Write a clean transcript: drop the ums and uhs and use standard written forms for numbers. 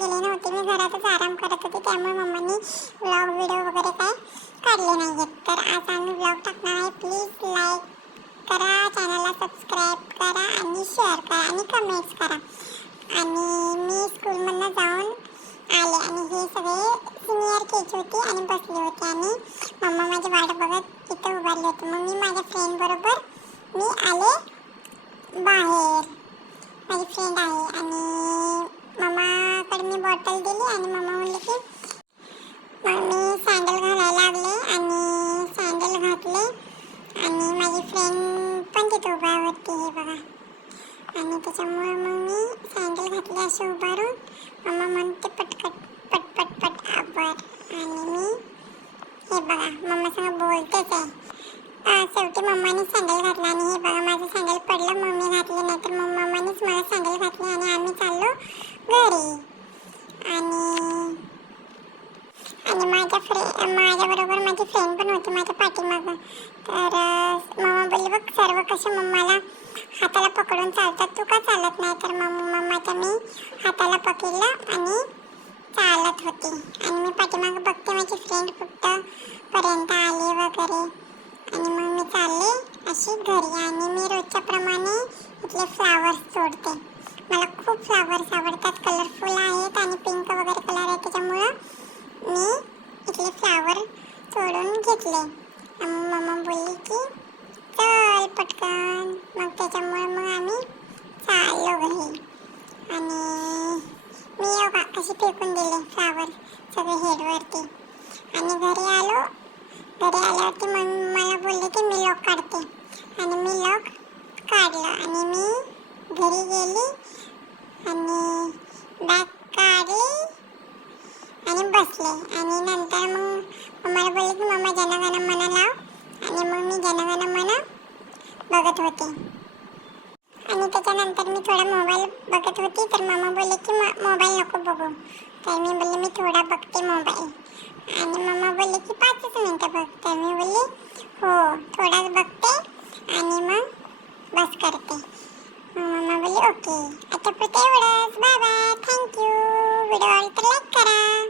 गेले नव्हते, मी घरातच आराम करत होते, त्यामुळे मम्मानी व्लॉग व्हिडिओ वगैरे काय काढले नाही आहेत. तर आज आम्ही व्लॉग टाकणार आहे. प्लीज लाईक करा, चॅनलला सबस्क्राईब करा आणि शेअर करा आणि कमेंट्स करा. आणि मी स्कूलमधनं जाऊन आले आणि हे सगळे सिनियर केजी होती आणि बसले होते आणि मम्मा माझी वाट बघत तिथं उभारली होती. मग मी माझ्या फ्रेंड बरोबर मी आले बाहेर. माझी फ्रेंड आहे आणि मम्माकडे मी बॉटल दिली आणि मम्मा म्हणले की मग मी सँडल घालायला लागले आणि सँडल घातले आणि माझी फ्रेंड पण तिथे उभा होती, हे बघा. आणि त्याच्यामुळे मग मी सँडल घातले असे उभारून. मम्मा म्हणते पटपट पटपट पट आभार आणि मी हे बघा मम्मासंग बोलतेच आहे. शेवटी मम्माने सँडल घातला आणि हे बघा माझं सँडल पडलं, मम्मी घातले नाही तर मग मम्मानेच मला सँडल घातले आणि आम्ही चाललो घरी. आणि माझ्याबरोबर माझी फ्रेंड पण होती माझ्या पाठीमागं. तर मम्मा बोलली बघ सर्व कसे मम्माला हाताला पकडून चालतात, तू का चालत नाही. तर मम्माच्या मी हाताला पकडलं आणि चालत होती. आणि मी पाठीमागं बघते माझी फ्रेंड कुठपर्यंत आली वगैरे. आणि मग मी चालले अशी घरी. आणि मी रोजच्या प्रमाणे इथले फ्लावर्स तोडते. मला खूप फ्लावर्स आवडतात, कलरफुल आहेत आणि पिंक वगैरे कलर आहे, त्याच्यामुळं मी इथले फ्लावर तोडून घेतले. मम्मा बोलली की चल पटकन. मग त्याच्यामुळे मग आम्ही चाललो घरी. आणि मी योगा कशी फेकून दिले फ्लावर सगळे हेडवरती. आणि घरी आल्यावरती मला बोलले की मी लॉक काढते आणि मी लॉक काढलं आणि मी घरी गेली आणि बॅग काढली आणि बसले. आणि नंतर मग मम्माला बोलले की मम्मा जनगण मन लाव आणि मग मी जनगण मन बघत होते. आणि त्याच्यानंतर मी थोडा मोबाईल बघत होती. तर मम्मा बोलले की मोबाईल नको बघू. तर मी बोलले मी थोडा बघते मोबाईल. आणि मम्मा बोलले की 5च मिनिटं बघ. तर मी बोलले हो थोडाच बघते आणि मग बस करते. मग मम्मा बोलली ओके. आता पुरतं एवढंच. Bye bye. थँक्यू. व्हिडिओ आवडला तर लाईक करा.